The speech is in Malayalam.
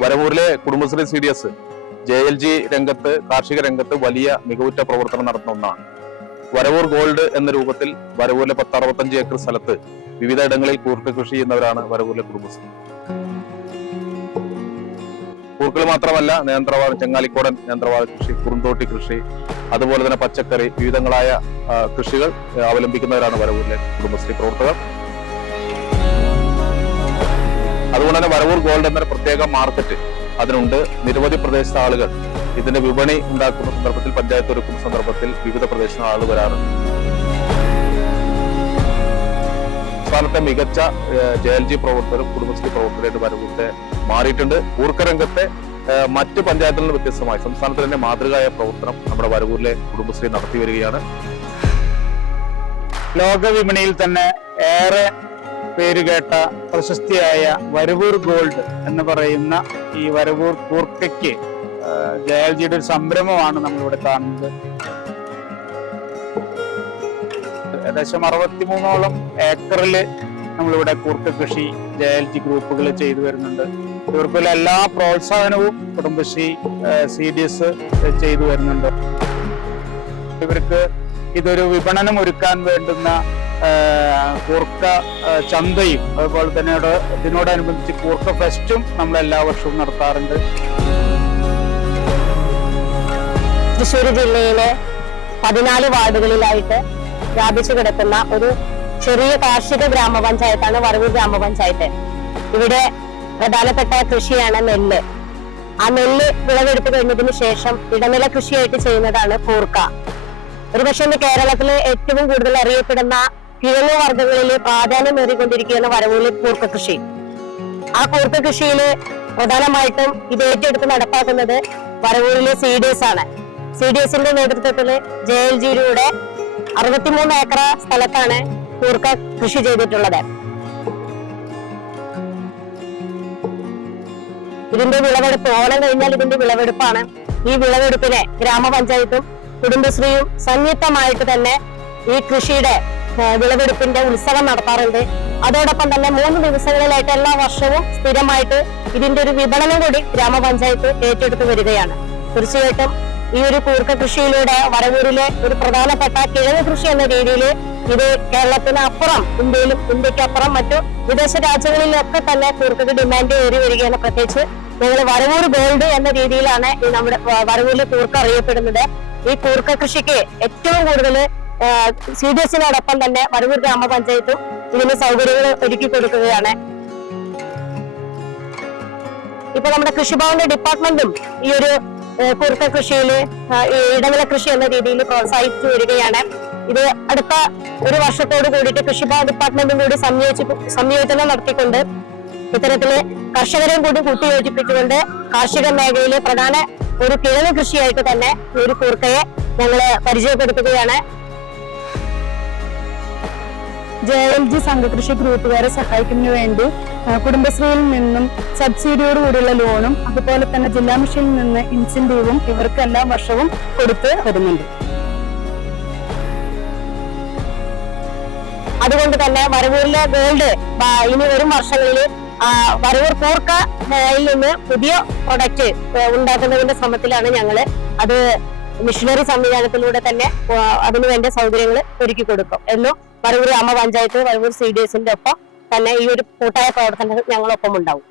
വരവൂരിലെ Kudumbashree C D S J L G രംഗത്ത് കാർഷിക രംഗത്ത് വലിയ മികവുറ്റ പ്രവർത്തനം നടത്തുന്ന ഒന്നാണ്. വരവൂർ ഗോൾഡ് എന്ന രൂപത്തിൽ വരവൂരിലെ പത്ത് അറുപത്തഞ്ച് ഏക്കർ സ്ഥലത്ത് വിവിധ ഇടങ്ങളിൽ കൂർക്ക കൃഷി ചെയ്യുന്നവരാണ് വരവൂരിലെ കുടുംബശ്രീ. കൂർക്കൾ മാത്രമല്ല നേന്ത്രവാഴ ചെങ്ങാലിക്കോടൻ നേന്ത്രവാഴ കൃഷി കുറുന്തോട്ടി കൃഷി അതുപോലെ തന്നെ പച്ചക്കറി വിവിധങ്ങളായ കൃഷികൾ അവലംബിക്കുന്നവരാണ് വരവൂരിലെ കുടുംബശ്രീ പ്രവർത്തകർ. തന്നെ വരവൂർ ഗോൾഡ് എന്നൊരു പ്രത്യേക മാർക്കറ്റ് അതിനുണ്ട്. നിരവധി പ്രദേശത്തെ ആളുകൾ ഇതിന്റെ വിപണി ഉണ്ടാക്കുന്ന സന്ദർഭത്തിൽ പഞ്ചായത്ത് ഒരുക്കുന്ന സന്ദർഭത്തിൽ വിവിധ പ്രദേശത്തെ ആളുകൾ വരാറുണ്ട്. സംസ്ഥാനത്തെ മികച്ച ജെ എൽ ജി പ്രവർത്തകരും കുടുംബശ്രീ പ്രവർത്തകരായിട്ട് വരവൂരിലെ മാറിയിട്ടുണ്ട്. ഊർക്കരംഗത്തെ മറ്റു പഞ്ചായത്തിൽ നിന്ന് വ്യത്യസ്തമായി സംസ്ഥാനത്ത് തന്നെ മാതൃകയായ പ്രവർത്തനം നമ്മുടെ വരവൂരിലെ കുടുംബശ്രീ നടത്തി വരികയാണ്. ലോക വിപണിയിൽ തന്നെ ഏറെ പേരുകേട്ട പ്രശസ്തിയായ വരവൂർ ഗോൾഡ് എന്ന് പറയുന്ന ഈ വരവൂർ കൂർക്കയ്ക്ക് ജയാൽജിയുടെ ഒരു സംരംഭമാണ് നമ്മളിവിടെ കാണുന്നത്. ഏകദേശം അറുപത്തിമൂന്നോളം ഏക്കറിൽ നമ്മളിവിടെ കൂർക്ക കൃഷി ജയാൽജി ഗ്രൂപ്പുകൾ ചെയ്തു വരുന്നുണ്ട്. ഇവർക്കുള്ള എല്ലാ പ്രോത്സാഹനവും കുടുംബശ്രീ സി ഡി എസ് ചെയ്തു വരുന്നുണ്ട്. ഇവർക്ക് ഇതൊരു വിപണനം ഒരുക്കാൻ വേണ്ടുന്ന കൂർക്ക ചന്തയും അതുപോലെ തന്നെ ഇതിനോടനുബന്ധിച്ച് കൂർക്ക ഫെസ്റ്റും നമ്മൾ എല്ലാ വർഷവും നടത്താറുണ്ട്. തൃശ്ശൂർ ജില്ലയിലെ പതിനാല് വാർഡുകളിലായിട്ട് വ്യാപിച്ചു കിടക്കുന്ന ഒരു ചെറിയ കാർഷിക ഗ്രാമപഞ്ചായത്താണ് വറവൂർ ഗ്രാമപഞ്ചായത്ത്. ഇവിടെ പ്രധാനപ്പെട്ട കൃഷിയാണ് നെല്ല്. ആ നെല്ല് വിളവെടുപ്പ് കഴിഞ്ഞതിന് ശേഷം ഇടനില കൃഷിയായിട്ട് ചെയ്യുന്നതാണ് കൂർക്ക. ഒരുപക്ഷെ ഇന്ന് കേരളത്തിലെ ഏറ്റവും കൂടുതൽ അറിയപ്പെടുന്ന കിഴങ്ങ് വർഗങ്ങളിൽ പ്രാധാന്യമേറിക്കൊണ്ടിരിക്കുകയാണ് വരവൂലി കൂർക്ക കൃഷി. ആ കൂർക്ക കൃഷിയിൽ പ്രധാനമായിട്ടും ഇത് ഏറ്റെടുത്ത് നടപ്പാക്കുന്നത് വരവൂരിലെ സി ഡി എസ് ആണ്. സി ഡി എസിന്റെ നേതൃത്വത്തിൽ ജെ എൽ ജിയിലൂടെ അറുപത്തിമൂന്ന് ഏക്കർ സ്ഥലത്താണ് കൂർക്ക കൃഷി ചെയ്തിട്ടുള്ളത്. ഇതിന്റെ വിളവെടുപ്പ് ഓണം കഴിഞ്ഞാൽ ഇതിന്റെ വിളവെടുപ്പാണ്. ഈ വിളവെടുപ്പിനെ ഗ്രാമപഞ്ചായത്തും കുടുംബശ്രീയും സംയുക്തമായിട്ട് തന്നെ ഈ കൃഷിയുടെ വിളവെടുപ്പിന്റെ ഉത്സവം നടത്താറുണ്ട്. അതോടൊപ്പം തന്നെ മൂന്ന് ദിവസങ്ങളിലായിട്ട് എല്ലാ വർഷവും സ്ഥിരമായിട്ട് ഇതിന്റെ ഒരു വിപണനം കൂടി ഗ്രാമപഞ്ചായത്ത് ഏറ്റെടുത്ത് വരികയാണ്. തീർച്ചയായിട്ടും ഈ ഒരു കൂർക്ക കൃഷിയിലൂടെ വരവൂരിലെ ഒരു പ്രധാനപ്പെട്ട കിഴങ്ങ് കൃഷി എന്ന രീതിയിൽ ഇത് കേരളത്തിന് അപ്പുറം ഇന്ത്യയിലും ഇന്ത്യയ്ക്ക് അപ്പുറം മറ്റു വിദേശ രാജ്യങ്ങളിലൊക്കെ തന്നെ കൂർക്കക്ക് ഡിമാൻഡ് ഏറി വരികയാണ്. പ്രത്യേകിച്ച് ഞങ്ങൾ വരവൂർ ഗോൾഡ് എന്ന രീതിയിലാണ് ഈ നമ്മുടെ വരവൂരിലെ കൂർക്ക അറിയപ്പെടുന്നത്. ഈ കൂർക്ക കൃഷിക്ക് ഏറ്റവും കൂടുതൽ സി ഡി എസിനോടൊപ്പം തന്നെ വരവൂർ ഗ്രാമപഞ്ചായത്തും ഇതിന് സൗകര്യങ്ങൾ ഒരുക്കി കൊടുക്കുകയാണ്. ഇപ്പൊ നമ്മുടെ കൃഷിഭവന്റെ ഡിപ്പാർട്ട്മെന്റും ഈ ഒരു ഏഹ്, കുറുക്ക കൃഷിയിൽ ഇടനില കൃഷി എന്ന രീതിയിൽ പ്രോത്സാഹിപ്പിച്ചു വരികയാണ്. ഇത് അടുത്ത ഒരു വർഷത്തോട് കൂടിയിട്ട് കൃഷിഭവൻ ഡിപ്പാർട്ട്മെന്റും കൂടി സംയോജി സംയോജനം നടത്തിക്കൊണ്ട് ഇത്തരത്തിൽ കർഷകരെയും കൂടി കൂട്ടിയോജിപ്പിച്ചുകൊണ്ട് കാർഷിക മേഖലയിലെ പ്രധാന ഒരു കിഴങ്ങ് കൃഷിയായിട്ട് തന്നെ ഒരു കൂർക്കയെ ഞങ്ങൾ പരിചയപ്പെടുത്തുകയാണ്. ജെ എൽ ജി സംഘകൃഷി ഗ്രൂപ്പുകാരെ സഹായിക്കുന്നതിന് വേണ്ടി കുടുംബശ്രീയിൽ നിന്നും സബ്സിഡിയോട് കൂടിയുള്ള ലോണും അതുപോലെ തന്നെ ജില്ലാ മിഷനിൽ നിന്ന് ഇൻസെന്റീവും ഇവർക്ക് എല്ലാ വർഷവും കൊടുത്ത് വരുന്നുണ്ട്. അതുകൊണ്ട് തന്നെ വരവൂരിലെ ഗോൾഡ് ഇനി വരും വർഷങ്ങളിൽ വരവൂർ കൂർക്കയിൽ നിന്ന് പുതിയ പ്രൊഡക്റ്റ് ഉണ്ടാക്കുന്നതിന്റെ ശ്രമത്തിലാണ് ഞങ്ങൾ അത് മിഷനറി സംവിധാനത്തിലൂടെ തന്നെ അതിനു വേണ്ട സൗകര്യങ്ങൾ ഒരുക്കി കൊടുക്കും. എന്നും വരവൂർ ഗ്രാമപഞ്ചായത്ത് വരവൂർ സി ഡി എസിന്റെ ഒപ്പം തന്നെ ഈ ഒരു കൂട്ടായ പ്രവർത്തനത്തിൽ ഞങ്ങളൊപ്പം ഉണ്ടാവും